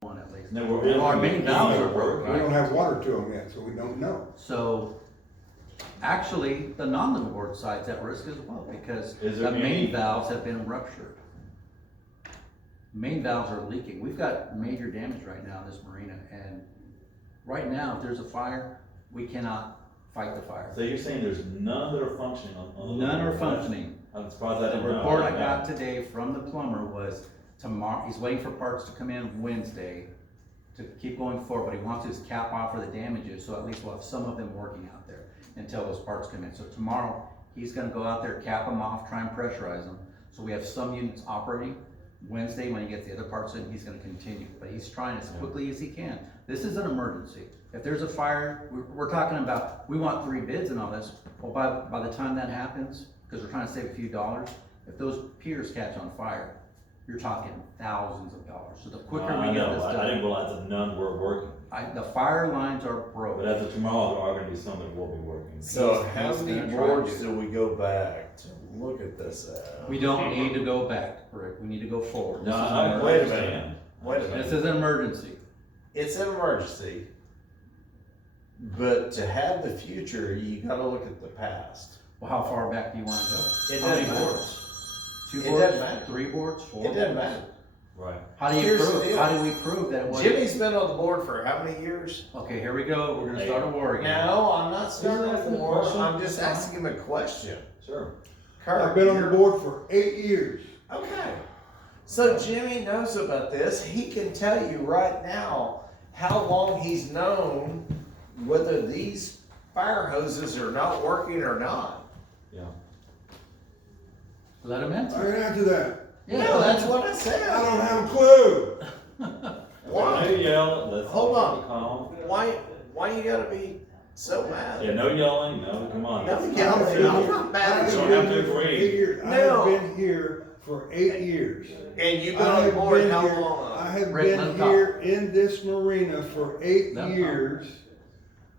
one at least. No, we're Our main valves are work. broken. We don't have water to them yet, so we don't know. So, actually, the non-liveaboard side's at risk as well, because Is the there main any- valves have been ruptured. Main valves are leaking. We've got major damage right now in this marina, and right now, if there's a fire, we cannot fight the fire. So you're saying there's none that are functioning on the. None are liveaboard? functioning. I'm surprised I The didn't know. report I got today from the plumber was tomorrow, he's waiting for parts to come in Wednesday to keep going forward, but he wants his cap off for the damages, so at least we'll have some of them working out there until those parts come in. So tomorrow, he's gonna go out there, cap them off, try and pressurize them, so we have some units operating. Wednesday, when he gets the other parts in, he's gonna continue, but he's trying as quickly as he can. This is an emergency. If there's a fire, we're talking about, we want 3 bids and all this, well, by the time that happens, because we're trying to save a few dollars, if those piers catch on fire, you're talking thousands of dollars. So the quicker I we get know, this I didn't done, realize that none were working, the fire lines are but broke. as of tomorrow, there are gonna be some that will be working. So He's how many gonna try to boards do do we go back to look at this at? We don't need to go back, Rick, we need to go forward. No, This is I an Wait a emergency. minute, wait a This minute. is an emergency. It's an emergency, but to have the future, you gotta look at the past. Well, how far back do you wanna go? It How many doesn't matter. boards? 2 It boards? doesn't matter. 3 boards? 4 It doesn't boards? matter. Right. How do you Here's the prove, deal. how do we prove that it was? Jimmy's been on the board for how many years? Okay, here we go, we're gonna start a war again. No, I'm not starting asking a a war, question? I'm just asking him a question. Sure. Kurt, I've been on the you're- board for 8 years. Okay. So Jimmy knows about this. He can tell you right now how long he's known whether these fire hoses are not working or not. Yeah. Let him I answer. didn't answer that. Yeah, No, that's what I I said. don't have a clue. No yell, let's. Hold on. Calm. Why you gotta be so mad? Yeah, no yelling, no, come on. No Let's- yelling. I've been I'm here- not mad I at have you. been don't have to here for agree. 8 years. I No. have been here for 8 years. And you've been I on the have board been how here- long? I have Rick, let been him talk. here in this marina for 8 Let him talk. years.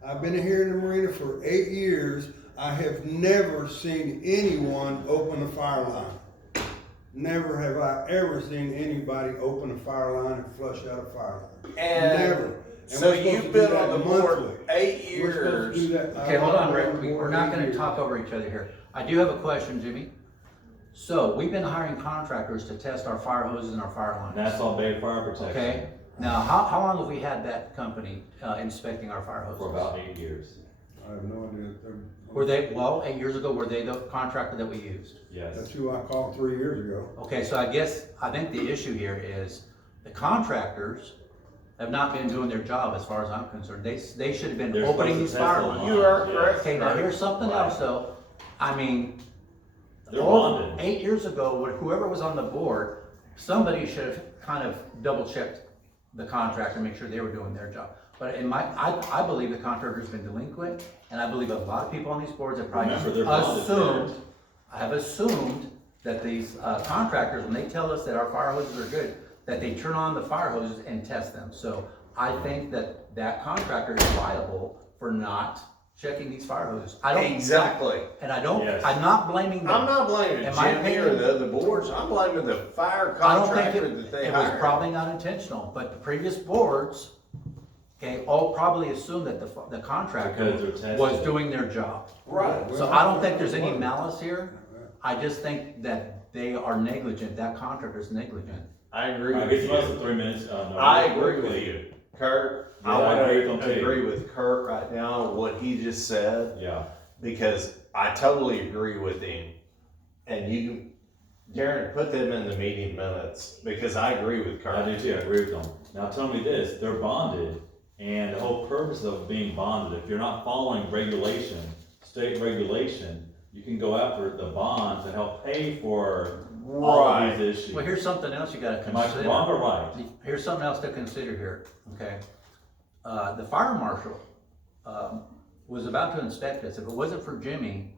I've been here in the marina for 8 years. I have never seen anyone open a fire line. Never have I ever seen anybody open a fire line and flush out a fire line. And Never. And so we're supposed you've to do been that on the board monthly. 8 We're supposed to do years. that. Okay, hold on, Rick, I've been we're on not board gonna 8 years. talk over each other here. I do have a question, Jimmy. So, we've been hiring contractors to test our fire hoses and our fire lines. Nassau Bay Fire Protection. Okay, now, how long have we had that company inspecting our fire hoses? For about 8 years, I have no idea. Were they, well, 8 years ago, were they the contractor that we used? yes. That's who I called 3 years ago. Okay, so I think the issue here is the contractors have not been doing their job as far as I'm concerned. They should have been They're opening supposed these to test fire the lines. line. You are Yes. correct. Okay, now here's something Right. else though. I mean, They're all- bonded. 8 years ago, whoever was on the board, somebody should have kind of double checked the contractor, make sure they were doing their job. But I believe the contractor's been delinquent, and I believe a lot of people on these boards have probably Remember, they're bonded assumed, I have assumed that these contractors, when they tell us that our fire hoses are good, that they turn on the fire hoses and test them. So I think that contractor is liable for not checking these fire hoses. I don't. Exactly. And I don't, Yes. I'm not blaming them. I'm not blaming In my Jimmy or opinion- the other boards, I'm blaming the fire I don't think contractor that it they was hired. probably not intentional, but the previous boards, okay, all probably assumed that the Because they're contractor tested. was doing their job. Right. So I don't think there's any malice here. I just think that they are negligent, that contractor's negligent. I agree I with guess less than you. 3 minutes. No, I real agree with quickly. you. Kurt, Yeah, I I agree with want them to too. agree with Kurt right now, what he just said, Yeah, because I totally agree with him. And you, Darren, put them in the meeting minutes, because I agree with Kurt. I do too, I agree with them. Now tell me this, they're bonded, and the whole purpose of being bonded, if you're not following regulation, state regulation, you can go after the bond to help pay for all of Right. these issues. Well, here's something else you gotta Am I consider. wrong or right? Here's something else to consider here, okay? The fire marshal, was about to inspect this. If it wasn't for Jimmy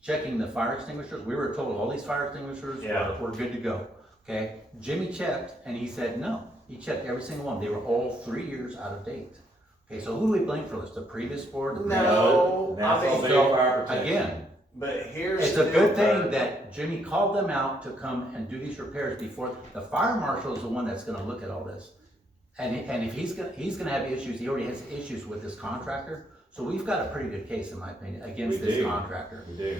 checking the fire extinguishers, we were told all these fire extinguishers Yeah. were good to go, okay? Jimmy checked and he said no. He checked every single one. They were all 3 years out of date. Okay, so who do we blame for this? The previous board? The previous- No, I Nassau mean, Bay So, Fire Protection. again, but here's it's the a good deal, thing Kurt. that Jimmy called them out to come and do these repairs before, the fire marshal is the one that's gonna look at all this. And if he's gonna have issues, he already has issues with this contractor, so we've got a pretty good case, in my opinion, against We this do. contractor. We do.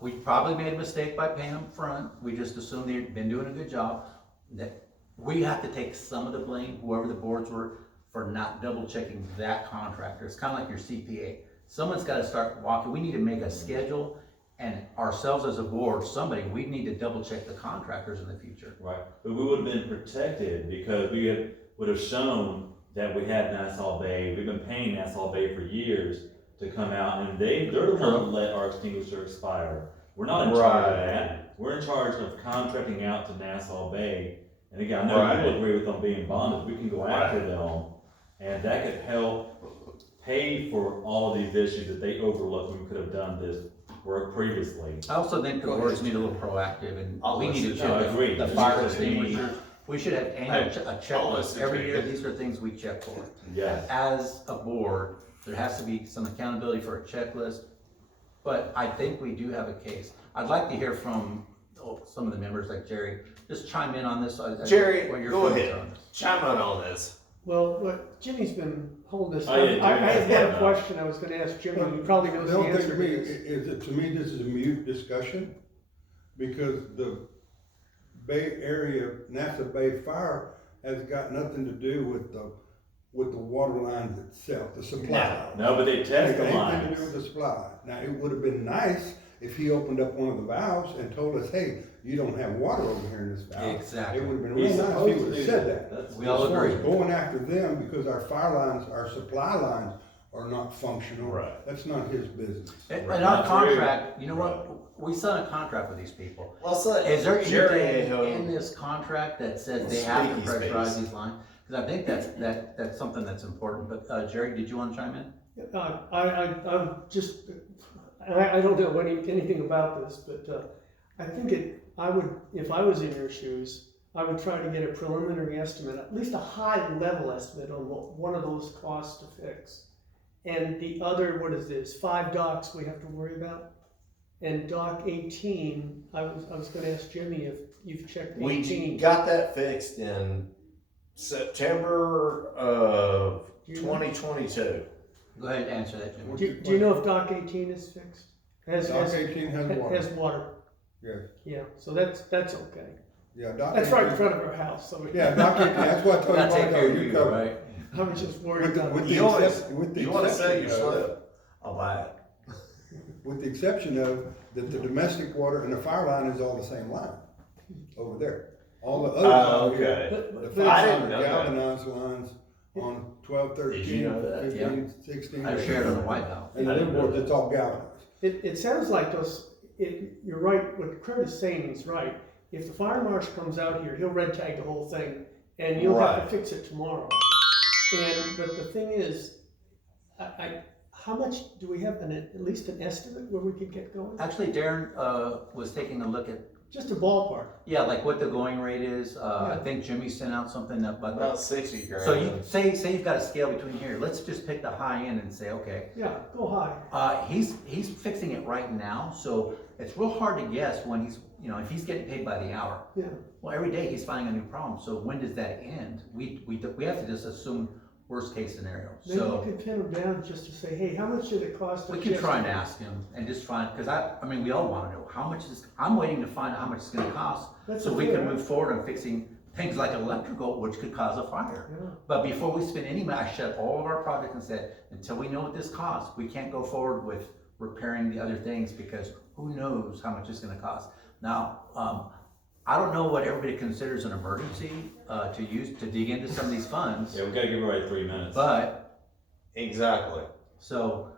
We probably made a mistake by paying him front, we just assumed they'd been doing a good job. That we have to take some of the blame, whoever the boards were, for not double checking that contractor. It's kinda like your CPA. Someone's gotta start walking, we need to make a schedule, and ourselves as a board, somebody, we need to double check the contractors in the future. Right, but we would have been protected because would have shown that we had Nassau Bay, we've been paying Nassau Bay for years to come out, and they're the one that let our extinguisher expire. We're not in charge of that, we're in charge of contracting out to Nassau Bay, and again, I know Right. you'll agree with them being bonded, we can go after them, and that could help pay for all of these issues that they overlooked when we could have done this work previously. I also think the Go boards ahead. need a little proactive, and I'll we need to listen. No, I check agree. the This fire is what we need. extinguishers. We should have annual Hey, a I'll checklist listen every to year, you. these are things we check for. Yes. As a board, there has to be some accountability for a checklist, but I think we do have a case. I'd like to hear from some of the members, like Jerry, just chime in on this. Jerry, what your go feelings ahead. are on this. Chime in on this. Well, what Jimmy's been holding this. Oh, yeah, I Jimmy has had a one. question I was gonna ask Jimmy, he probably knows the Don't think answer to to me, this. to me, this is a mute discussion, because the Bay Area, NASA Bay Fire has got nothing to do with the water lines itself, the supply. lines. No, but they test the Anything to lines. do with the supply. Now, it would have been nice if he opened up one of the valves and told us, hey, you don't have water over here in this valve. Exactly. It would have been He's real nice if supposed he to would do have said that. that. That's- We all As far as agree. going after them because our fire lines, our supply lines are not functional. Right. That's not his business. And Right. our That's contract, you know Right. what, we signed a contract with these people. Well, so Is there Jerry, anything in this contract that says they have to Sneaky pressurize space. these lines? Cause I think that's something that's important, but, Jerry, did you wanna chime in? I'm just, I don't know anything about this, but, I think if I was in your shoes, I would try to get a preliminary estimate, at least a high level estimate on what one of those costs to fix. And the other, what is this, 5 docks we have to worry about? And dock 18, I was gonna ask Jimmy if you've checked 18. we got that fixed in September of Do you know? 2022. Go ahead and answer that, Jimmy. Do you know if dock 18 is fixed? Dock 18 has water. Has water, Yes, yeah, so that's okay. yeah, Dock That's right in 18 front of our house, so. Yeah, Dock 18, that's what I told you Gotta take about, care of you you, covered. right? I was just worried With the, about with it. the You wanna- exception, with the You wanna sell your exception of, slip? I'll buy it. with the exception of that the domestic water and the fire line is all the same line over there. All the others out here, Okay. the But I five didn't hundred know that. galvanized lines on 12, Did 13, you know that? 15, 16. I've shared on the White House. And the I didn't know board, that. it's all galvanized. It sounds like you're right, what Kurt is saying is right. If the fire marshal comes out here, he'll red tag the whole thing, and you'll have Right. to fix it tomorrow. But the thing is, how much, do we have at least an estimate where we could get going? Actually, Darren, was taking a look at, Just a ballpark. yeah, like what the going rate is, I Yeah. think Jimmy sent out something about About that. 60 grand. So you, say you've got a scale between here, let's just pick the high end and say, okay, Yeah, go high. he's fixing it right now, so it's real hard to guess when he's, if he's getting paid by the hour. Yeah, Well, every day he's finding a new problem, so when does that end? We have to just assume worst case scenario, maybe you so could pin him down just to say, hey, how much did it cost? we us could try and yesterday? ask him and just find, cause I mean, we all wanna know how much is, I'm waiting to find out how much it's gonna cost. That's So we can fair. move forward on fixing things like electrical, which could cause a fire. Yeah. But before we spend any money, I shut all of our projects and said, until we know what this costs, we can't go forward with repairing the other things because who knows how much it's gonna cost. Now, I don't know what everybody considers an emergency, to dig into some of these funds, Yeah, we gotta give everybody 3 minutes. but, Exactly. so,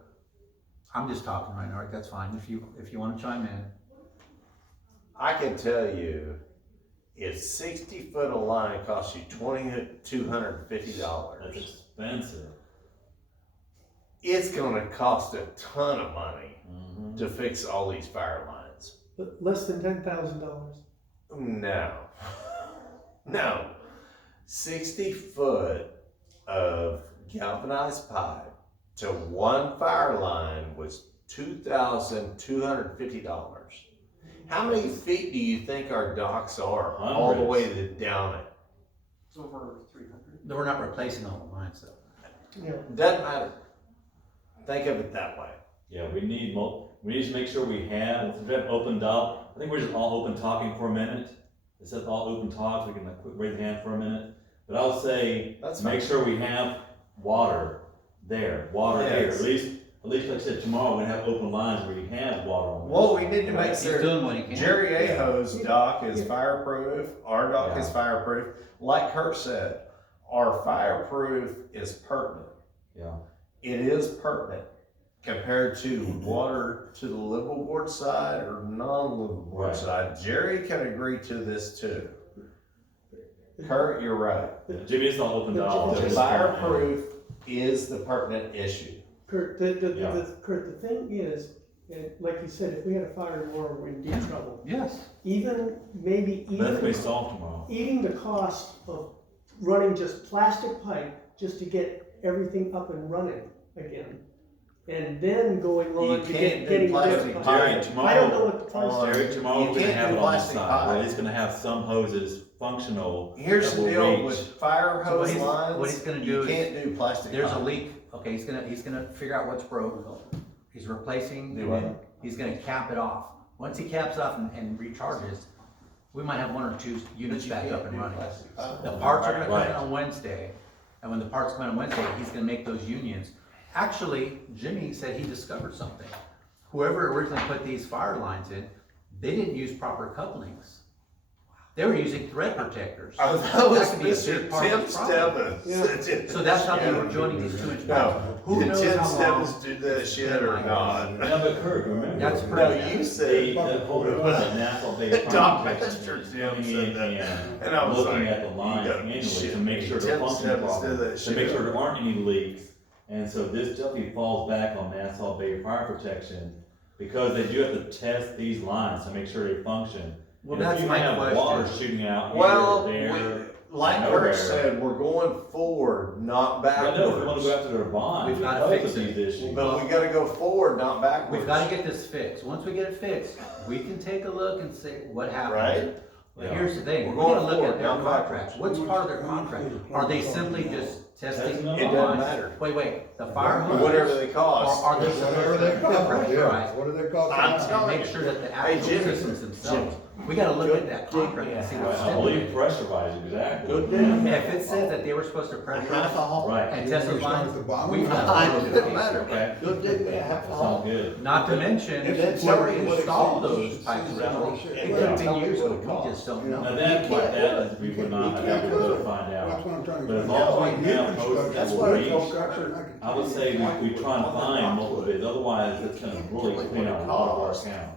I'm just talking right now, Art, that's fine, if you wanna chime in. I can tell you, if 60 foot of line costs you $2,250, That's expensive. it's gonna cost a ton of money Mhm. to fix all these fire lines. But less than $10,000. No. No. 60 foot of galvanized pipe to one fire line was $2,250. How many feet do you think our docks are all the way down it? It's over 300. we're not replacing all the lines though. Yeah. Doesn't matter. Think of it that way. Yeah, we need to make sure we have opened up. I think we're just all open talking for a minute. Instead of all open talks, we can like quick raise the hand for a minute. But I would say, That's make fine. sure we have water there, here. Yes. At least like I said, tomorrow we're gonna have open lines where you have water on. Well, we need to make He's sure. doing what he can. Jerry Aho's dock is fireproof, our dock is Yeah. fireproof. Like Kurt said, our fireproof is pertinent. Yeah. It is pertinent compared to water to the livable board side or non-livable board Right. side. Jerry can agree to this too. Kurt, you're right. Jimmy, it's not open to all. The It's fireproof is the pertinent issue. Kurt, Kurt, the thing is, and like you said, if we had a fire tomorrow, we're in deep trouble. Yes. Even, maybe But that's gonna be even, solved tomorrow. even the cost of running just plastic pipe just to get everything up and running again. And then going on to can't do getting plastic their pipe. pipe. Jerry, tomorrow. I don't know what the price on- is. Eric, tomorrow You we're gonna can't have do it on the plastic side. pipe. We're at least gonna have some hoses functional. Here's that the will deal reach. with fire So what hose he's- lines. what he's gonna do You is- can't do plastic There's a pipe. leak, okay, he's gonna figure out what's broke. He's replacing, Do and what? then he's gonna cap it off. Once he caps off and recharges, we might have one or two units back up and running. The parts are gonna come in Right. on Wednesday, and when the parts come in on Wednesday, he's gonna make those unions. Actually, Jimmy said he discovered something. Whoever originally put these fire lines in, they didn't use proper couplings. They were using thread protectors. Oh, that was could be a Mr. big part of Tim the problem. Stebbins. So that's how they were joining these 2-inch No, pipes. Who did knows Tim how long? Stebbins do that shit or not? No, but Kurt, remember? That's No, pretty. you They, said, that whole equipment, Nassau Bay Doc Fire Baxter Protection Tim is said coming that. in And I was looking like, at the lines you gotta be annually to shitting make me. sure they're Tim functioning Stebbins did properly, that to make shit. sure there aren't any leaks. And so this definitely falls back on Nassau Bay Fire Protection, because they do have to test these lines to make sure they function. Well, And if that's you my have water question. shooting out here well, or there. like nowhere. Kurt said, we're going forward, not I know if we wanna go backwards. after their bonds We've gotta because fix of it. these issues. But we gotta go forward, not backwards. We've gotta get this fixed. Once we get it fixed, we can take a look and say what happened. Right? But Yeah. here's the thing, We're we're going gonna look forward, at their not backwards. contract. What's part of their contract? Are they simply just testing? It doesn't lines? matter. Wait, the fire hoses? Whatever they Or cost. are they Whatever they supposed cost, to yeah, pressurize what do they cost? I'm now? telling and make you. sure that the Hey, actual Jimmy, systems themselves? We gotta look at that contract and see what's I believe stipulated. pressurized, exactly. Good And if it says that they were supposed to pressurize Right, and You test those wanna start lines, at the bottom? we've got I to didn't matter. okay, Good dig me a half that a sounds hole. good. Not to mention, And then tell whoever me what it installed costs. those pipes originally, It it doesn't could tell be me years what ago, it we costs. just don't Yeah. know. Now that, like that, we would not have been able to find That's out. what I'm trying to. But as explain. long as we New have hoses construction, that will what it reach, costs, construction, I would say we try and find multiple bids, otherwise it's gonna really clean out a lot of our accounts.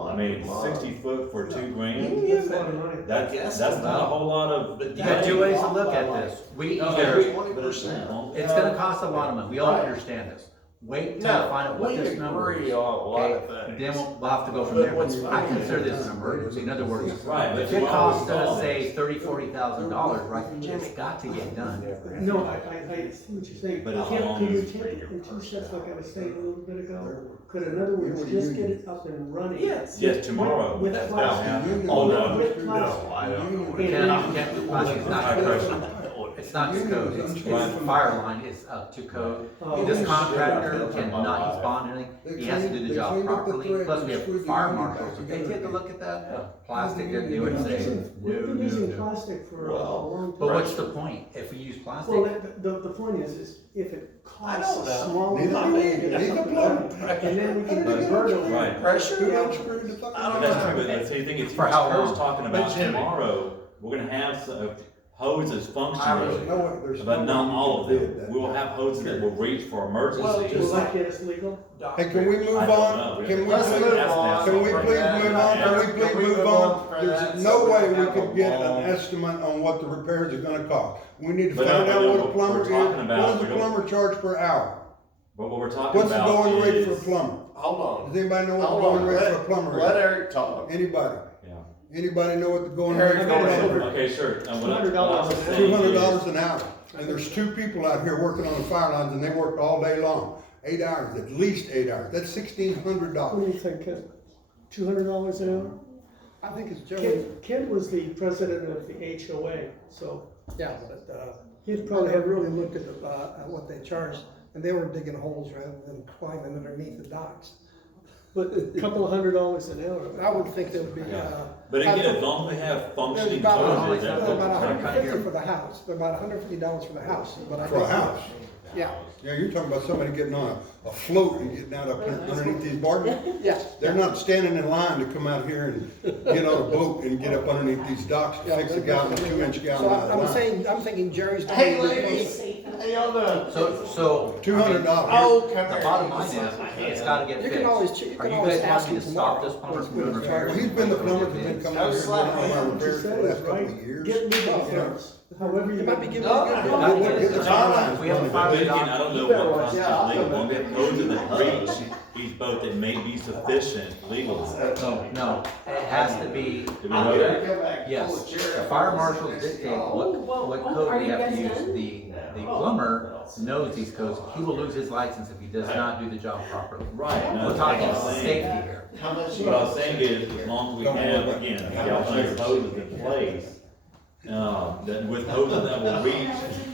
I mean, 60 foot for $2,000, That's a lot of money. that's not a whole lot of. You got two ways to look at this. We No, either, every- 20%. it's gonna cost a lot of money, we all Right. understand this. Wait until we find out what we this number agree is. on a lot Okay, of things. then we'll have to go from But there. what's I funny consider this is- an emergency, in other words, Right, but if you it costs always us, call. say, $30,000-$40,000, right, it's got to get done. No, I see what you're saying. But as Can't, long could you as- take it in two steps like I was saying a little bit ago? Could in other words, just get it up and running? Yes. Yes, tomorrow. With That's plastic. Union- Oh, no. With No, plastic. I don't know. We can't do plastic, it's not code. It's not just code, it's fire line is up to code. Oh, This okay. contractor cannot, he's bonding anything, he has to do the job properly, plus we have fire marshals, if they take a look at that, plastic, they would We've been say, using- no, We've been no, using no. plastic for a Well, long time. But what's the point, if we use Well, plastic? the point is if it costs know a that. small Neither amount do to we. get Neither something do we. running, and then we can convert it. Right. Pressure? You don't screw the fucking. But that's true, but the same thing is, For how long? Kurt's talking But about Jimmy- tomorrow, we're gonna have some hoses functioning, There's but no not way all of you them. did that. We will have hoses that will reach for Will emergencies. that get us legal? Hey, can we move I don't on? know. Can we Let's please, move That's on. now. can we please move on? Can we please move on? for that There's so no we way can we have could a get long- an estimate on what the repairs are gonna cost. We need to But find no, out no, what a what plumber we're is. talking about, What does we a don't- plumber charge per hour? But what we're talking What's the about going rate for a is, plumber? Hold on. Does anybody know what the Hold going on. rate for a plumber Let is? Eric talk. Anybody? yeah. Anybody know what the going Eric, rate for go a ahead. plumber is? Okay, sure. And what I- $200 what I was an hour. saying $200 is- an hour, and there's two people out here working on the fire lines, and they work all day long, 8 hours, at least 8 hours, that's $1,600. What do you think, $200 an hour? I think it's Joe. Ken was the president of the HOA, so, Yeah, but, He'd I probably never have, really looked at what they charged, and they were digging holes rather than climbing underneath the docks. but a couple of $100 an hour. I would think there would be, But again, as long as we have there's functioning about hoses, that's what about we're trying to $150 do. for the house, they're about $150 for the house, but I For a think- house. Yeah, Yeah, you're talking about somebody getting on a float and getting out up underneath these barges? yeah. They're not standing in line to come out here and get on a boat and get up underneath these docks to Yeah, fix a gallon, a 2-inch gallon So out of I'm line. saying, I'm thinking Jerry's. Hey, ladies, hey, y'all know. So. $200. Oh, come The here. bottom line is, it's gotta get You fixed. can always Are you guys wanting me to stop this plumber from doing repairs? Well, he's been the plumber that's been coming out here and doing all my What you repairs for said the last is couple right. of years. Get me the You know, fence, however You you. might be giving No, a good. no, deal. Get the fire lines We have a running. fire But again, I don't know what constitutes legal, when we have hoses that reach each boat that may be sufficient legally. No, it has to be, Do we know that? yes, the fire marshals dictate what code we have to use. The plumber knows these codes, he will lose his license if he does not do the job properly. Right. no, We're that's talking what I'm saying. safety here. How much? What I was saying is, as long as we have, again, galvanized hoses in place, that with hoses that will reach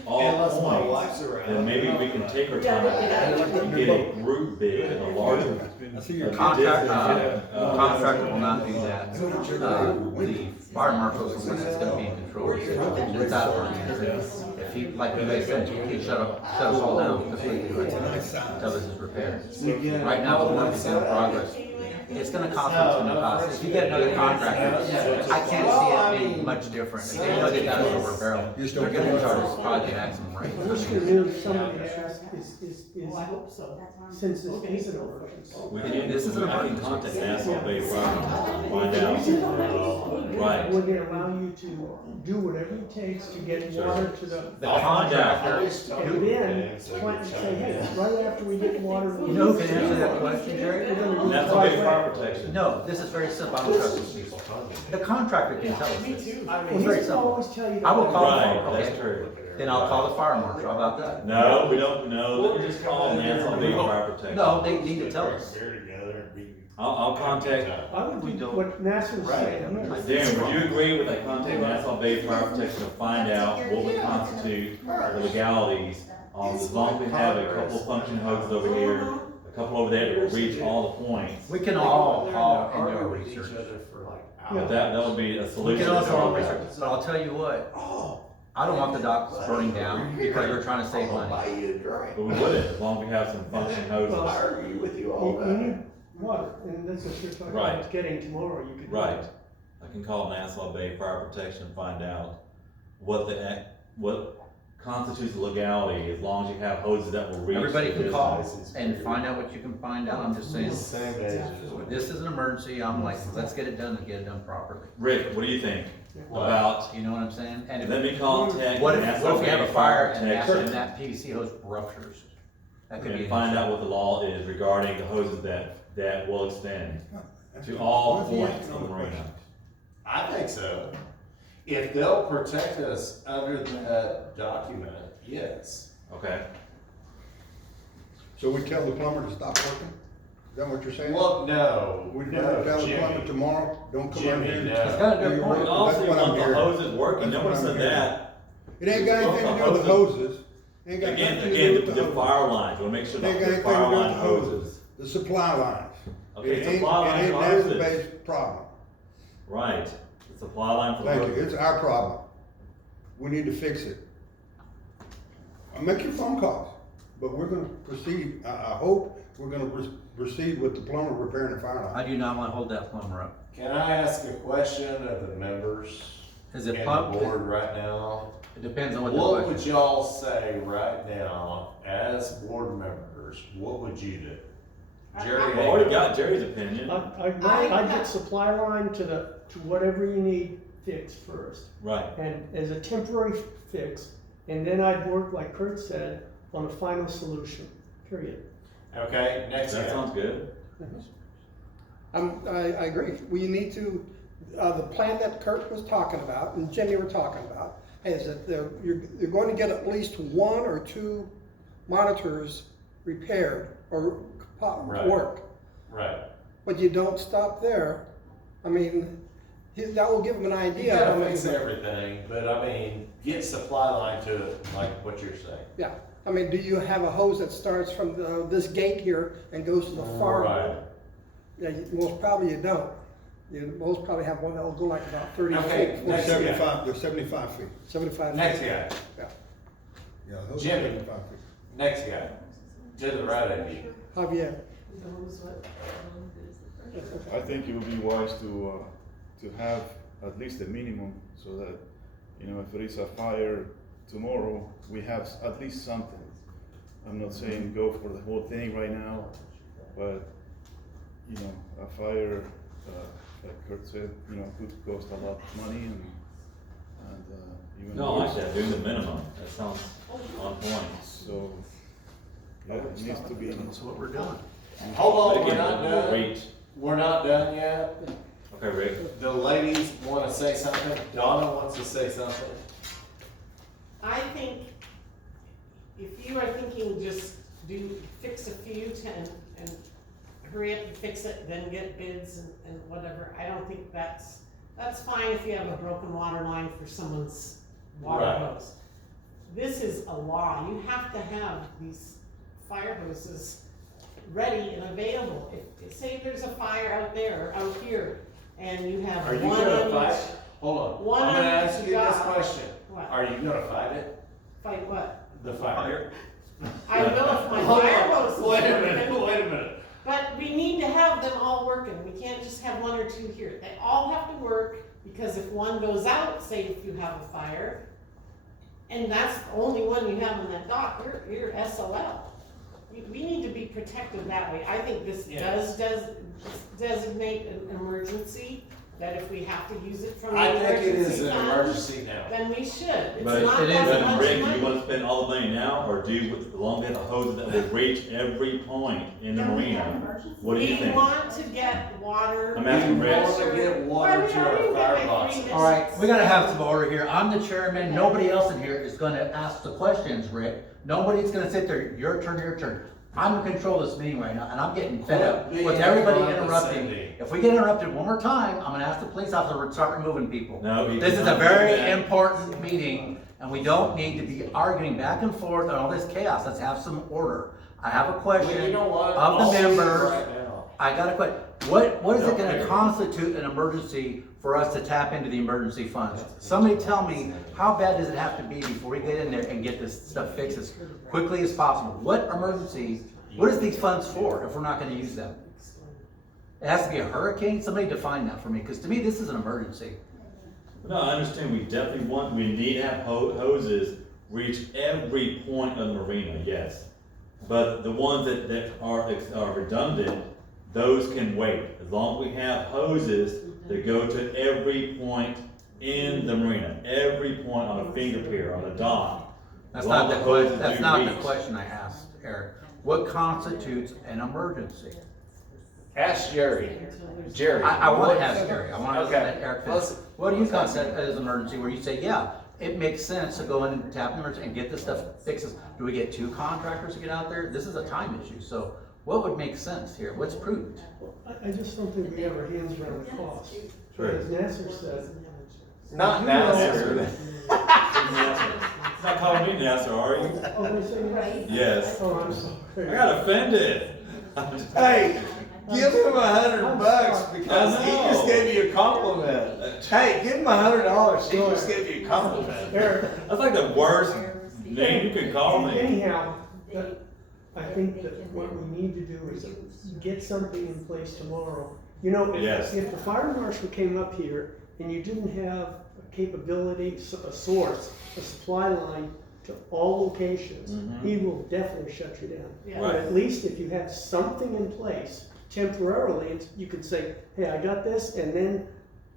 all Unless my points, wife's around. then maybe we can take our time and get a group bid and a larger. I see your Contractor will not do that. The fire marshal's the one that's gonna be in control. It's that ordinance. If he, like you guys said, he shut us all down completely until this is repaired. Right now, the work is in progress. It's gonna cost us some cost. If you get another contractor, I can't see it being much different. If they know they got us over a barrel, they're gonna charge us probably maximum rate. What's your new, somebody asked, since this is an emergency. We can, This is an I can emergency. contact Nassau Bay Fire and find out. Right. Would they allow you to do whatever it takes to get water to the, The contractor, and then Clinton say, hey, right after we get water. you know who can answer that question, Jerry? Nassau Bay Fire Protection. No, this is very simple. I don't trust these people. The contractor can tell us this. Well, It's very he's simple. always tell you. I will call Right, them, that's okay? true. Then I'll call the fire marshal. How about that? No, we don't, no, let me just call Nassau Bay Fire Protection. No, they need to tell us. I'll contact, I would do what NASA's saying. Darren, would you agree with I contact Nassau Bay Fire Protection to find out what would constitute the legalities? As long as we have a couple functioning hoses over here, a couple over there that will reach all the points. We can all call and do our research. But that would be a We solution. can all do our research, but I'll tell you what, I don't want the docks burning down because we're trying to save money. Buy you a drink. But we wouldn't, as long as we have some functioning I hoses. argue with you all You day. need water, and that's what you're talking Right. about getting tomorrow, you could. Right. I can call Nassau Bay Fire Protection and find out what what constitutes legality, as long as you have hoses that will reach. Everybody the can call distance. and find out what you can find out. I'm just saying, this is an emergency. I'm like, let's get it done and get it done properly. Rick, what do you think about, You know what I'm saying? And if let me contact What if Nassau we have Bay a fire Fire and Protection that PVC hose ruptures? That could be. and an find issue. out what the law is regarding the hoses that will extend to all points of the marina. I think so. If they'll protect us under that document, yes. Okay, So we tell the plumber to stop working? Is that what you're saying? Well, no, We no, tell the plumber Jimmy. tomorrow, don't come in here. Jimmy, and- no. He's got a do good your point. work. we also That's what I'm want the hearing. hoses working, That's no one what I'm said hearing. that. It ain't got anything to do with the hoses. Ain't got Again, nothing to do with the the hoses. fire lines, we'll make sure They that ain't got the anything fire to do with line the hoses. hoses, the supply lines. Okay, It ain't, supply it line ain't hoses. Nassau Bay's problem. Right, the supply line for the Thank you, hoses. it's our problem. We need to fix it. I'll make your phone calls, but we're gonna proceed, I hope we're gonna proceed with the plumber repairing the fire I line. do not want to hold that plumber up. Can I ask a question of the members Is and it the pumped? board right now? It depends on what the What budget. would y'all say right now, as board members, what would you do? Jerry, I've already got Jerry's opinion, I'd get supply line to whatever you need fixed first, right, and as a temporary fix, and then I'd work, like Kurt said, on a final solution, period. okay, next that guy. sounds good. I agree. We need to, the plan that Kurt was talking about and Jimmy were talking about is that you're going to get at least 1 or 2 monitors repaired or Right. work. Right, But you don't stop there. I mean, That will give them an You idea of how gotta many. fix everything, but I mean, get supply line to it, like what you're saying. Yeah, I mean, do you have a hose that starts from this gate here and goes to the far? Right. Yeah, most probably you don't. You most probably have one that'll go like about 30 Okay, feet, next- 75, they're 75 feet. 75 feet. Next guy, Yeah. Yeah, those are Jimmy. 75 feet. next guy, to the right of you. Javier. I think it would be wise to have at least a minimum so that, you know, if there is a fire tomorrow, we have at least something. I'm not saying go for the whole thing right now, but, you know, a fire, like Kurt said, you know, could cost a lot of money and even. No, I like worse. that, doing the minimum, that sounds on point. So, yeah, it needs to be. That's what we're doing. Hold on, Make we're it not more done. reach. We're not done yet. Okay, Rick, The ladies wanna say something. Donna wants to say something. I think if you are thinking just fix a few and hurry up and fix it, then get bids and whatever, I don't think that's fine if you have a broken water line for someone's water Right. hose. This is a law, you have to have these fire hoses ready and available. If say there's a fire out there, out here, and you have Are you one gonna on fight? each, Hold on, One I'm gonna on ask each you this job. question. What? Are you gonna fight it? fight what? The fire? I will if my Hold fire on. hose is Wait a working. minute, wait a minute. But we need to have them all working, we can't just have one or two here, they all have to work, because if one goes out, say if you have a fire, and that's the only one you have on that dock, you're SOL. We need to be protected that way, I think this Yes. does designate an emergency, that if we have to use it from the I think it is emergency an fund, emergency now. then we should, it's but, not it is that an much Rick, money. you wanna spend all the money now, or do you, as long as the hoses that will reach every point in the marina? What do you We think? want to get water. I'm asking We Rick. want to get Why water we to already our got fire like boxes. 3 All right, we gotta have some order here. I'm the chairman. Nobody else in here is gonna ask the questions, Rick. Nobody's gonna sit there, your turn, your turn. I'm in control of this meeting right now, and I'm getting fed up Quit with being everybody condescending. interrupting. If we get interrupted one more time, I'm gonna ask the police officer to start removing people. No, you This is a cannot do very that. important meeting, and we don't need to be arguing back and forth and all this chaos. Let's have some order. I have a Well, question you know what? of I'll the see you members. right now. I got a question. What is it No, gonna here. constitute an emergency for us to tap into the emergency funds? Somebody tell me, how bad does it have to be before we get in there and get this stuff fixed as quickly as possible? What emergency, what is these funds for if we're not gonna use them? It has to be a hurricane? Somebody define that for me, because to me, this is an emergency. No, I understand, we need to have hoses reach every point of the marina, yes. But the ones that are redundant, those can wait, as long as we have hoses that go to every point in the marina, every point on a finger pier, on a dock. That's as not long the as question, hoses that's do not the reach. question I asked, Eric. What constitutes an emergency? Ask Jerry. Jerry. I wanna ask Gary, I wanna Okay. let Eric finish. Let's- What do you consider as emergency, where you say, yeah, it makes sense to go in and tap numbers and get this stuff fixed? Do we get 2 contractors to get out there? This is a time issue, so what would make sense here? What's prudent? I just don't think we have our hands around the cost. Sure. As Nasser said. Not you know- Nasser. It's not calling me Nasser, are you? Oh, they say that? Yes. Oh, I'm I sorry. got offended. Hey, give him $100 because he I just know. gave you a compliment. Hey, give him $100. He just gave you a compliment. Eric, That's like the worst name you could call me. anyhow, I think that what we need to do is get something in place tomorrow. You know, Yes. if the fire marshal came up here and you didn't have a capability, a source, a supply line to all locations, he will definitely shut you down. Yeah. But at least if you have something in place temporarily, and you could say, hey, I got this, and then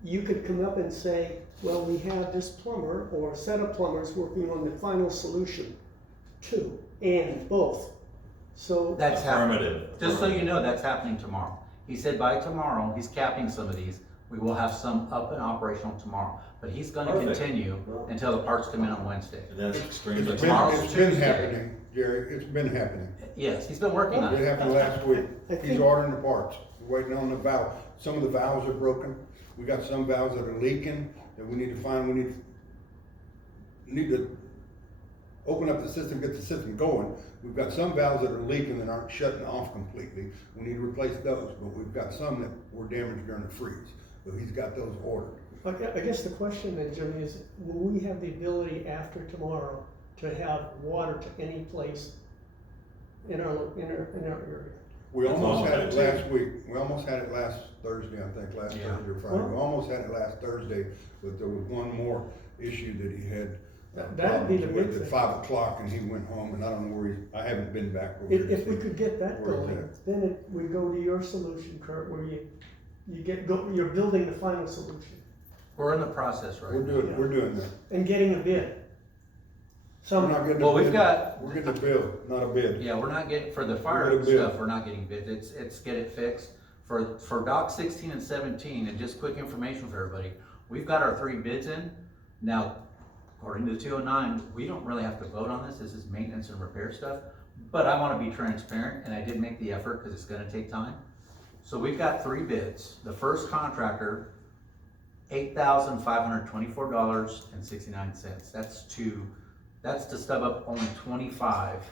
you could come up and say, well, we have this plumber or a set of plumbers working on the final solution, too, and both. So, That's happening. Affirmative. Just so you know, that's happening tomorrow. He said by tomorrow, he's capping some of these. We will have some up and operational tomorrow, but he's gonna Perfect. continue until the parts come in on Wednesday. And that's extremely. It's tomorrow's It's been Tuesday. happening, Jerry, it's been happening. Yes, he's been working on It it. happened last week. I He's think- ordering the parts, waiting on the valve. Some of the valves are broken. We got some valves that are leaking that we need to find, we need to open up the system, get the system going. We've got some valves that are leaking that aren't shutting off completely. We need to replace those, but we've got some that were damaged during the freeze. So he's got those ordered. I guess the question then, Jimmy, is will we have the ability after tomorrow to have water to any place in our area? We almost had it That's all last week. We almost had it last Thursday, I think, last Yeah. Thursday or Friday. We almost had it last Thursday, but there was one more issue that he had. That'd be the big At thing. 5 o'clock, and he went home, and I don't know where I haven't been back over there. If we could get that Where is going, that? then it would go to your solution, Kurt, where you're building the final solution We're in the process right now. We're doing that. and getting a bid. We're not getting a Well, we've bid. got- We're getting a bill, not a bid. Yeah, we're not getting, for the We're fire gonna bid. stuff, we're not getting bids, it's get it fixed. For dock 16 and 17, and just quick information for everybody, we've got our 3 bids in. Now, according to the 209, we don't really have to vote on this is maintenance and repair stuff. But I wanna be transparent, and I did make the effort, cause it's gonna take time. So we've got 3 bids. The first contractor, $8,524.69. That's to stub up only 25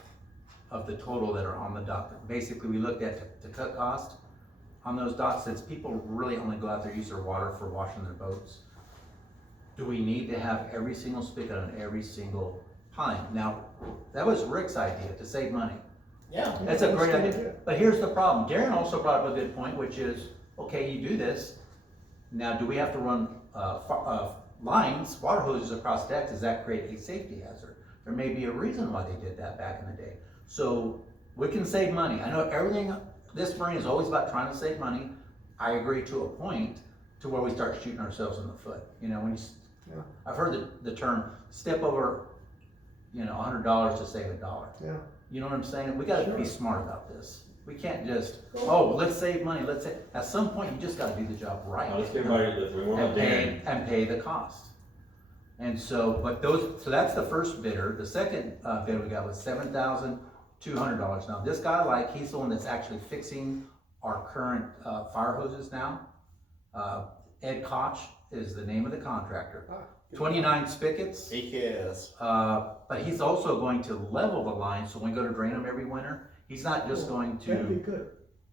of the total that are on the dock. Basically, we looked at to cut cost on those docks, since people really only go out there, use their water for washing their boats. Do we need to have every single spigot on every single pond? Now, that was Rick's idea, to save money. Yeah. That's a great That's idea, good. but here's the problem, Darren also brought up a good point, which is, okay, you do this, now do we have to run, lines, water hoses across decks, does that create a safety hazard? There may be a reason why they did that back in the day, so we can save money, I know everything, this marine is always about trying to save money, I agree to a point, to where we start shooting ourselves in the foot, you know, when you, Yeah. I've heard the term, step over, $100 to save $1. Yeah. You know what I'm saying? We gotta be Sure. smart about this. We can't just, oh, let's save money, at some point, you just gotta do the job right. Now, let's get ready to, we're on Darren. And pay the cost. And so, so that's the first bidder. The second, bid we got was $7,200. Now, this guy, he's the one that's actually fixing our current, fire hoses now. Ed Koch is the name of the contractor. 29 spigots. He is. But he's also going to level the line, so when we go to drain them every winter, he's not just going That'd be to, good.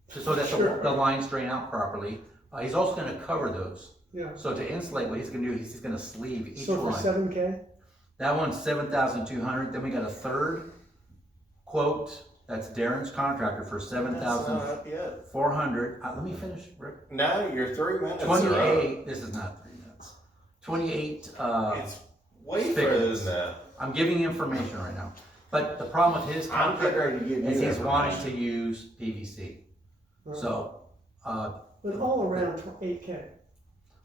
so that Sure. the lines drain out properly. He's also gonna cover those. Yeah. So to insulate, what he's gonna do, he's gonna sleeve each So for line. 7K? That one's 7,200, then we got a third quote, that's Darren's contractor for That's not 7,400. up yet. Let me finish, Rick. No, you're 3 minutes. are up. 28, this is not 3 minutes. 28, It's way spigots. further than that. I'm giving you information right now. But the problem with his I'm getting ready to contractor give you is he's wanting information. to use PVC. So, But all around 8K.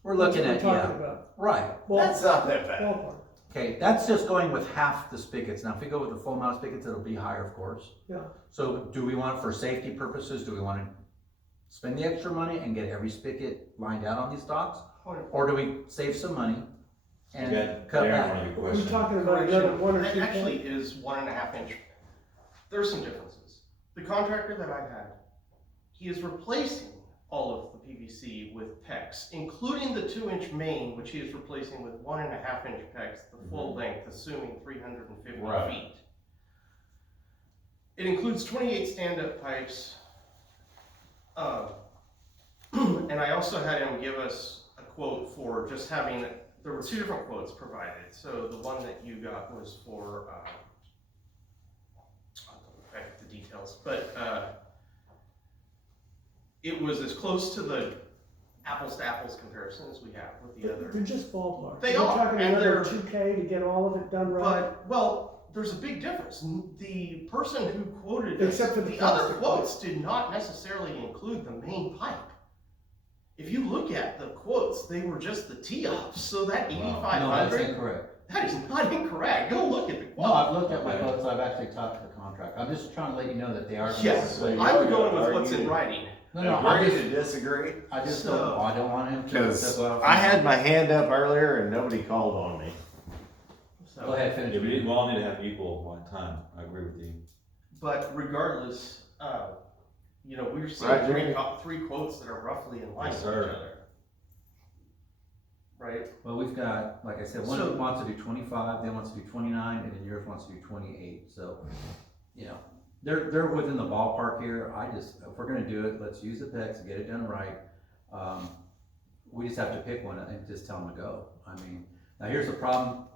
we're looking That's at, what we're talking yeah, about. right. That's not that bad. Ballpark. Okay, that's just going with half the spigots. Now, if we go with the full amount of spigots, it'll be higher, of course. Yeah. So do we want it for safety purposes? Do we want to spend the extra money and get every spigot lined out on these docks? Or do we save some money and Again, cut Darren, back? one of your We're questions. talking about another 1 or That 2K. actually is 1.5 inch. There's some differences. The contractor that I had, he is replacing all of the PVC with PEX, including the 2-inch main, which he is replacing with 1.5 inch PEX, the full length, assuming 350 Right. feet. It includes 28 stand-up pipes. And I also had him give us a quote for just having, there were 2 different quotes provided. So the one that you got was for, I'll look back at the details, but it was as close to the apples to apples comparison as we have with the other. They're just ballpark. They We're are, talking and another they're- 2K to get all of it done right. But, well, there's a big difference. The person who quoted us, Except for the the other plastic quotes did not necessarily include the main pipe. If you look at the quotes, they were just the tee-offs, so that No, 8,500, that's incorrect. that is not incorrect. Go look at the quote. No, I've looked at my notes, I've actually talked to the contractor. I'm just trying to let you know that they are. Yes, So you I would go wanna with what's in argue- writing. No, no, I Agree just, to disagree? I just So- don't, I don't want him to. Because go off- I had my hand up earlier and nobody called on me. So, Go ahead, finish. Yeah, we all need to have equal one time, I agree with you. But regardless, we're Right, seeing Jimmy? three quotes that are roughly in line Yes, with each sir. other. right? Well, we've got, like I said, one So- wants to do 25, then wants to do 29, and then yours wants to do 28, so, you know, they're within the ballpark here. If we're gonna do it, let's use the PEX and get it done right. We just have to pick one and just tell them to go. I mean, now here's the problem,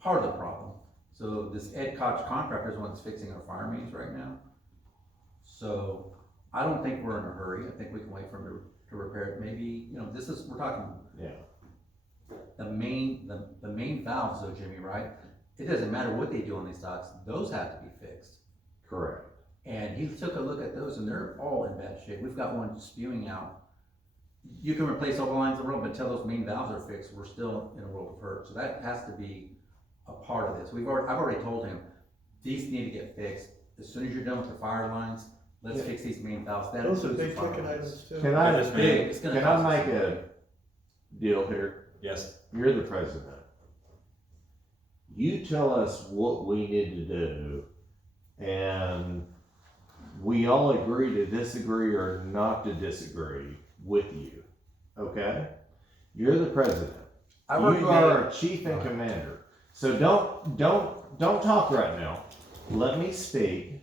part of the problem. So this Ed Koch contractor is the one that's fixing our fire mains right now. So I don't think we're in a hurry. I think we can wait for him to repair it. Maybe, you know, we're talking Yeah. the main valves though, Jimmy, right? It doesn't matter what they do on these docks, those have to be fixed. Correct. And he took a look at those and they're all in bad shape. We've got one spewing out. You can replace all the lines in the road, but until those main valves are fixed, we're still in a world of hurt. So that has to be a part of this. I've already told him, these need to get fixed. As soon as you're done with the fire lines, let's Yeah. fix these main valves. That Those are includes the big fire ticket lines. items too. Can I, It's big. It's gonna can I cost us. make a deal here? Yes, You're the president. You tell us what we need to do, and we all agree to disagree or not to disagree with you, okay? You're the president. I've already You made- are a chief and commander. So don't talk right now. Let me speak.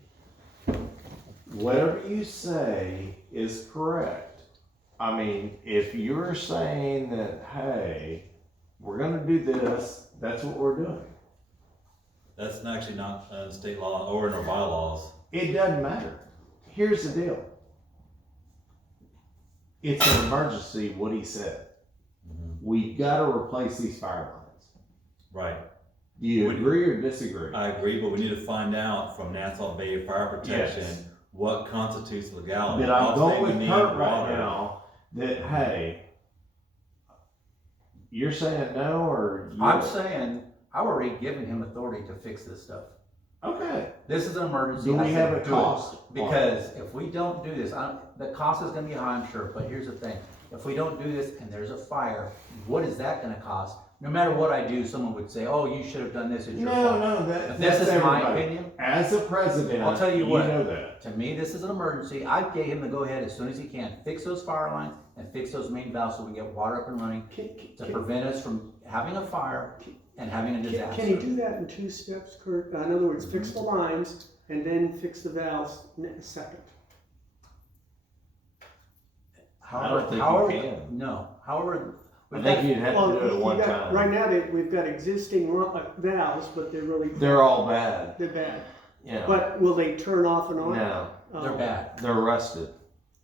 Whatever you say is correct. I mean, if you're saying that, hey, we're gonna do this, that's what we're doing. that's actually not in state law or in our bylaws. It doesn't matter. Here's the deal. It's an emergency, what he said. We gotta replace these fire lines. Right, Do you Would- agree or disagree? I agree, but we need to find out from Nassau Bay Fire Protection Yes. what constitutes legality. That I'm I'll going say we with need Kurt right water. now, that, hey, you're saying no, or? I'm yes? saying, I've already given him authority to fix this stuff. Okay, This is an emergency. do I we said have a do it. cost? on it? Because if we don't do this, the cost is gonna be high, I'm sure, but here's the thing. If we don't do this and there's a fire, what is that gonna cost? No matter what I do, someone would say, oh, you should have done this, it's your No, fault. no, If that's this is my everybody. opinion, As a president, I'll tell you what. know that. to me, this is an emergency. I gave him the go-ahead as soon as he can. Fix those fire lines and fix those main valves so we get water up and running to prevent us from having a fire and having a disaster. Can you do that in 2 steps, Kurt? In other words, fix the lines and then fix the valves in a second. I don't think you However, can. no, however. I we've think got- you'd have to do it at you one got- time. Right now, we've got existing valves, but they're really, They're all bad, they're bad. you know. But will they turn off and on? No, They're bad. they're rusted,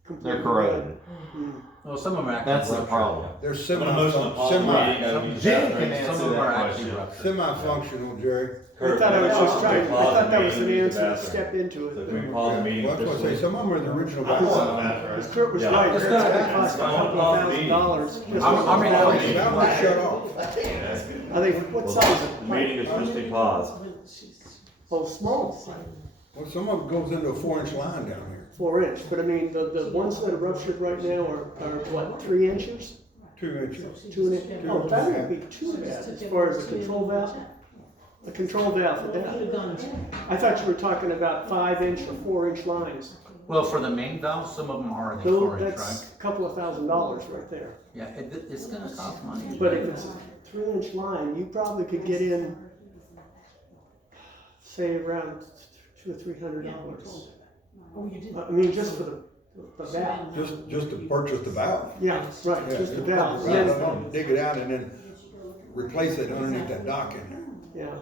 Completely they're corroded. Mm. Well, some of them are actually That's the ruptured. problem. They're I'm gonna motion to pause the meeting. Gotta use Jim that, can right? answer Some of them are that actually question. ruptured. Semi-functional, Jerry. Kurt, I thought I was just pause trying, the I thought that was an meeting, answer to use the step into bathroom. So it. can we pause the meeting Well, that's what I say, officially? some of them are the original I valves. was- Because Kurt was Yeah. right, It's it's gonna- gonna cost a it's couple gonna of $1,000. be- just I'm for ready the to valves. leave. Valve will shut off. I think, what size is it? The meeting is officially paused. Oh, small, Well, some of it goes into a 4-inch line down here, 4 inch, but I mean, the ones that are ruptured right now are what, 3 inches? 2 inches. 2 inch, oh, that wouldn't be too bad as far as the control valve. The control valve for that. I thought you were talking about 5 inch or 4 inch lines. Well, for the main valves, some of them are in the Though, 4-inch, right? that's a couple of $1,000s right there. Yeah, it's gonna cost money. But if it's a 3 inch line, you probably could get in, say around $200 or $300. Oh, you did? I mean, just for the valve. Just to purchase the valve. Yeah, right, Yeah, just the just valve. purchase the valve, dig it out and then replace it underneath that dock in there. Yeah,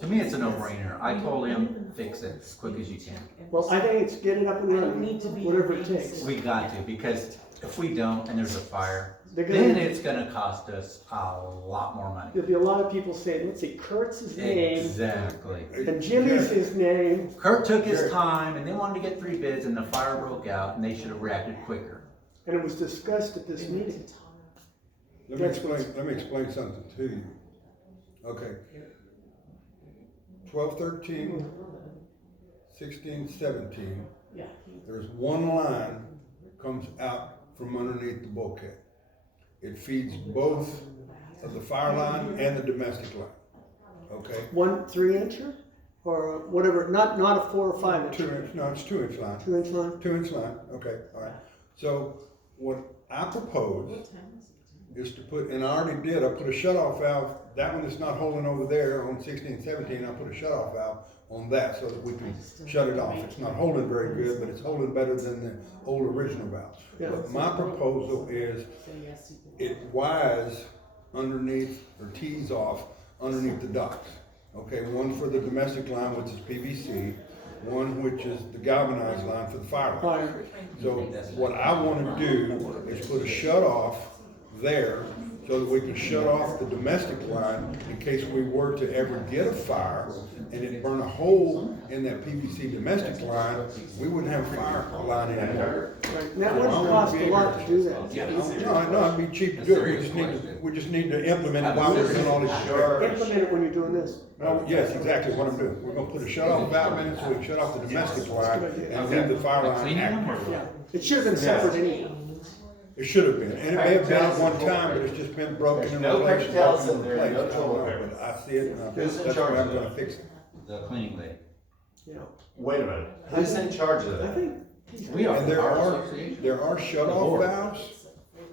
To me, it's a no-brainer. I told him, fix it as quick as you can. well, I think it's get it up and I don't running, need to be whatever it the takes. We got to, because if we don't and there's a fire, They're then gonna, it's gonna cost us a lot more money. there'll be a lot of people saying, let's see, Kurt's his name, Exactly. and Jimmy's his name. Kurt took his Sure. time and they wanted to get 3 bids and the fire broke out and they should have reacted quicker. And it was discussed at this meeting. Let me explain something to you. Okay. 12, 13, 16, 17, Yeah. there's one line that comes out from underneath the bulkhead. It feeds both of the fire line and the domestic line. Okay? 1 3-incher or whatever, not a 4 or 5 inch. 2 inch, no, it's 2-inch line. 2 inch line. 2-inch line, okay, all right. So what I propose is to put, and I already did, I put a shut-off valve, that one that's not holding over there on 16, 17, I put a shut-off valve on that so that we can shut it off. It's not holding very good, but it's holding better than the old original valves. Yeah. But my proposal is it wires underneath, or tees off underneath the docks. Okay, one for the domestic line, which is PVC, one which is the galvanized line for the fire line. Fire. So what I wanna do is put a shut off there so that we can shut off the domestic line in case we were to ever get a fire and it burn a hole in that PVC domestic line, we wouldn't have a fire line anymore. Right, and that wouldn't cost a lot to do that. No, it'd be cheap to do it, we just need to implement it while we're doing all this. Implement it when you're doing this. No, yes, exactly what I'm doing. We're gonna put a shut off valve in it so we can shut off the domestic line and leave the fire line active. Yeah, it should have been separate anyhow. It should have been, and it may have been at one time, but it's just been broken in No replaced. cartels in broken there, in no replaced. I don't know, trouble. but I see it, and Who's in that's the way charge I'm of gonna that? fix it. The cleaning lady. Yeah, Wait a minute, who's in charge of I that? think, We are. And there Our are, association. there are shut-off valves,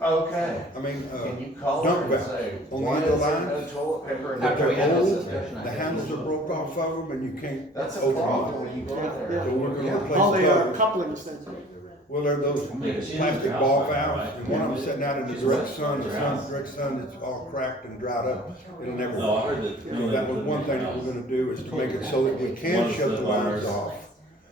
Okay. I mean, Can you call dump her and valves. say, On the why end is of the there line, no toilet paper in but After we they're had this old, discussion, I the think- handles are broke off of them, and you can't That's a open them problem up. when you go in Yeah, there. So we're gonna replace all the those. couplings then. Well, they're those plastic ball valves, and one of them sitting out in the direct sun, direct sun, it's all cracked and dried up, it'll never. No, I heard that. So that was one thing that we're gonna do, is to make it so that we can shut the lines off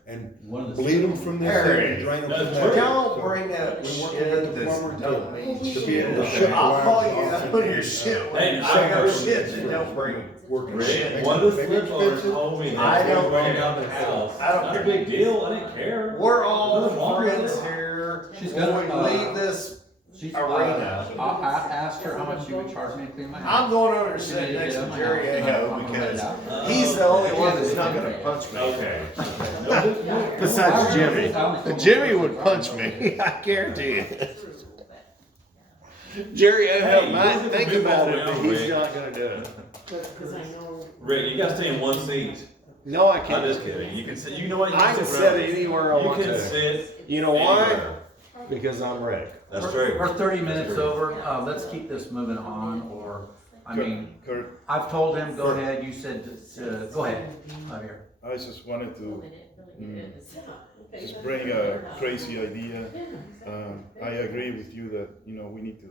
and One of the- bleed them from this end and drain them from that. Don't So bring up we're working shit with the that's plumber don't mean to be shit. able to shut the I'll call you lines up off on your and, shit when Hey, you I say heard no from- shit that don't bring. working. Rick, one of the Maybe flip owners expensive. told me I that they don't were going care. down the house. I don't Not a care. big deal, I didn't care. We're all Nothing wrong with friends it. here. She's When got, we leave this She's, arena. I asked her how much she would charge me to clean my house. I'm going over to She sit didn't next get to on my Jerry house. Aho I'm because gonna find out. he's the only one that's not gonna punch me. Okay. Besides Jimmy. Jimmy would punch me, I guarantee you. Jerry Hey, Aho you might look at think the about big it, ball but now, he's Rick. not gonna do it. Cause I know. Rick, you gotta stay in one seat. No, I I'm can't. just kidding. You can sit, you know what? You I can sit sit around. anywhere I You want can to. sit. You know why? anywhere. Because I'm Rick. That's true. We're 30 minutes over, let's keep this moving on, or, I mean, Kurt, I've told him, go ahead, you said, go ahead, Javier. I just wanted to just bring a crazy idea. I agree with you that, you know, we need to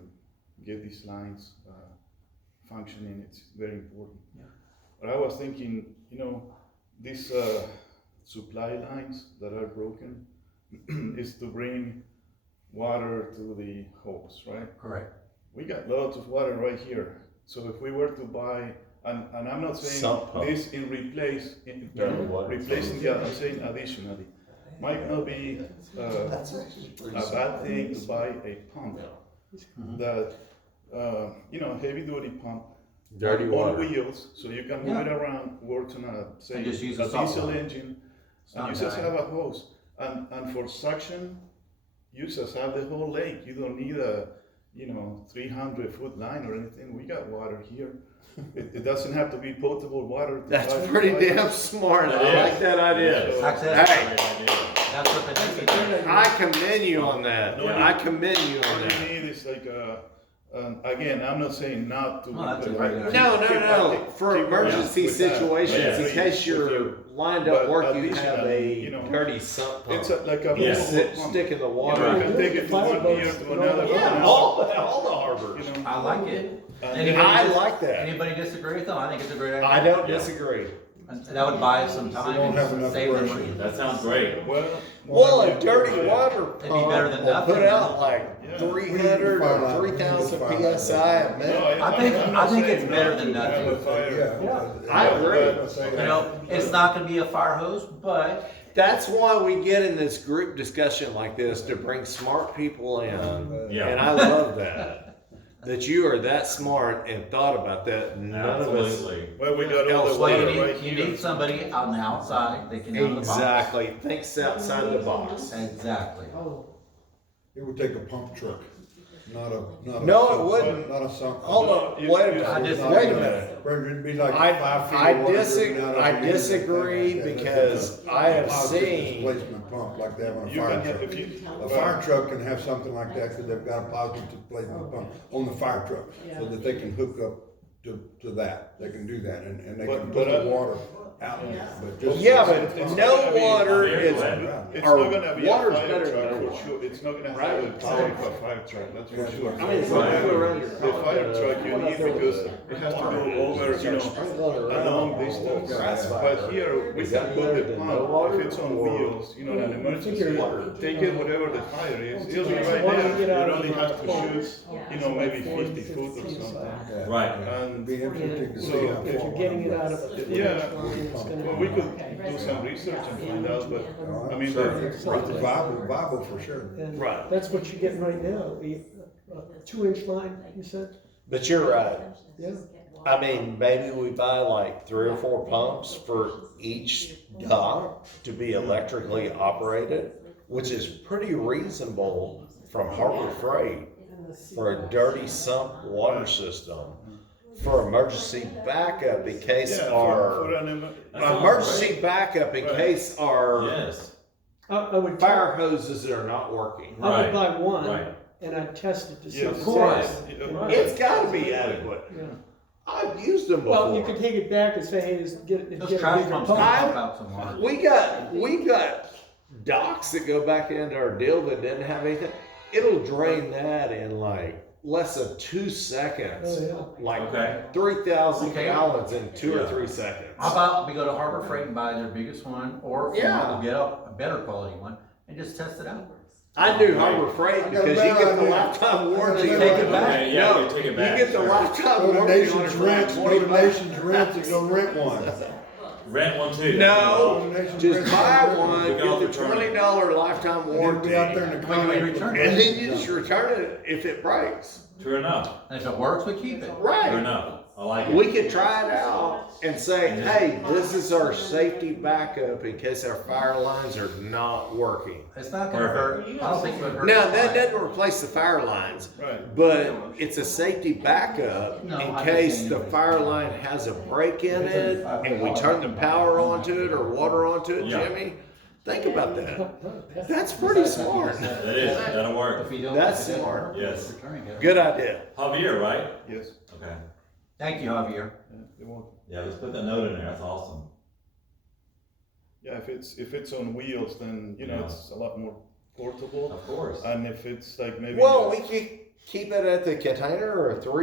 get these lines functioning, it's very important. Yeah. But I was thinking, you know, these supply lines that are broken is to bring water to the hose, right? Correct. We got lots of water right here. So if we were to buy, and I'm not saying Sump pump. this Dirty water. replacing the other, I'm saying additionally. Might not be a bad thing to buy a pump that, you know, heavy duty pump. Dirty on water. wheels, so you can move it around, works on a, say, And a just use a soft diesel one. engine. It's And not you just dying. have a hose, and for suction, you just have the whole lake, you don't need a, you know, 300-foot line or anything, we got water here. It doesn't have to be potable water. to That's buy- pretty buy- damn smart. I like that idea. Access. Hey. That's what the DCT. I commend you on that. No, I commend you on All you that. need is like again, I'm not saying not to. No, that's a but- great idea. No. For emergency with that. situations, Yeah. in case you're With you. lined up But work, you have additionally, a you know, dirty sump pump. It's like a Yeah. movable pump. Stick in the You water. know, you can take it from one year to another. Yeah, all the harbors. You know, I like it. and Anybody I dis- like that. Anybody disagree with them? I think it's a great idea. I don't disagree. And that would buy us some time don't have and enough save them pressure. money. That sounds great. Well, a dirty water It'd be pump better than will nothing. put out like Yeah. 300 or 3,000 PSI a minute. I think it's better than nothing. I agree. You know, it's not gonna be a fire hose, but That's why we get in this group discussion like this, to bring smart people in. Yeah. And I love that. That you are that smart and thought about that. None of us. Absolutely. Well, we got all the well, water you right need, you here. need somebody on the outside that can do the box. Exactly. Thinks outside the box. Exactly. Oh, It would take a pump truck. not a. No, it sump wouldn't. pump, Not a sump. Hold pump. on, wait a You- minute, you- wait a minute. Brendan, it'd be like I 5 feet of water dripping out I of the disagree unit, because that's a I have positive seen, displacement pump like they have on a You fire can truck. have, if you. A fire truck can have something like that because they've got a positive displacement pump on the fire truck, so that they can hook up to that. They can do that, and they But- can but, put the water out. But just- yeah, but It's no gonna be- water is, It's or not gonna be a water's fire better truck than no for sure, it's not gonna have Right. the power of a fire truck, that's for sure. I mean, it's Right. like go around your The fire truck you need because it has to go over, a long distance. But here, we can put the pump, if it's on wheels, an emergency, take it whatever the fire is, it'll be right there. You only have to shoot, maybe 50 foot or something. Yeah. Right. It'd And, be interesting to So, see how If far you're getting it one out of a. Yeah. It's gonna well, be- we could do some research and find out, but, I mean, Sure. goes. It's viable for sure. And Right. that's what you're getting right now, the 2-inch line, you said? but you're right. Yeah. I mean, maybe we buy like 3 or 4 pumps for each dock to be electrically operated, which is pretty reasonable from Harbor Freight for a dirty sump water system for emergency backup in case yeah, our for an emergency backup in Right. case our Yes, I would. fire hoses are not working. I would Right, buy one right. and I'd test it to see. Yes. if Of course. it's- It's got to be adequate. Yeah. I've used them Well, you before. could take it back and say, hey, just get a Those bigger trash pumps can pump. pump out some water. We got docks that go back into our deal that didn't have anything. It'll drain that in like less than 2 seconds. Oh, yeah. Like Okay. 3,000 Okay. gallons in 2 or Yeah. 3 seconds. How about we go to Harbor Freight and buy their biggest one, or if you Yeah. want to get a better quality one, and just test it out? I do Harbor Freight I got a because you better get the idea. lifetime warranty. Take it back. Okay, yeah, No, we take it you back. get the sure. lifetime Go to warranty on it Nation's for like Rent, go 20 to bucks. Nation's Rent and go rent one. Rent one too. No, Nation's just Rent. buy one, We can get also the return it. $20 lifetime And it'll warranty, be out there in the and When you comments. return it. then you just return it if it breaks. True enough, And if it works, we keep it. true Right. enough, I like it. We could try it out and say, hey, this is our safety backup in case our fire lines are not working. It's not gonna hurt, I don't think it would hurt. Now, that doesn't replace the fire lines, Right. but it's a safety backup No, in I case think the anyway. fire line has a break in it and we turn the power onto it or water onto it, Yeah. Jimmy. Think about that. That's pretty smart. That is, that'll work. If you don't. That's if it doesn't smart. work, Yes. returning it. Good idea. Javier, right? Yes, Okay. Thank you, Javier. yeah, they won't. Yeah, let's put that note in there, that's awesome. Yeah, if it's on wheels, then, Yeah. it's a lot more portable. Of course. And if it's like maybe. Well, we could keep it at the container or 3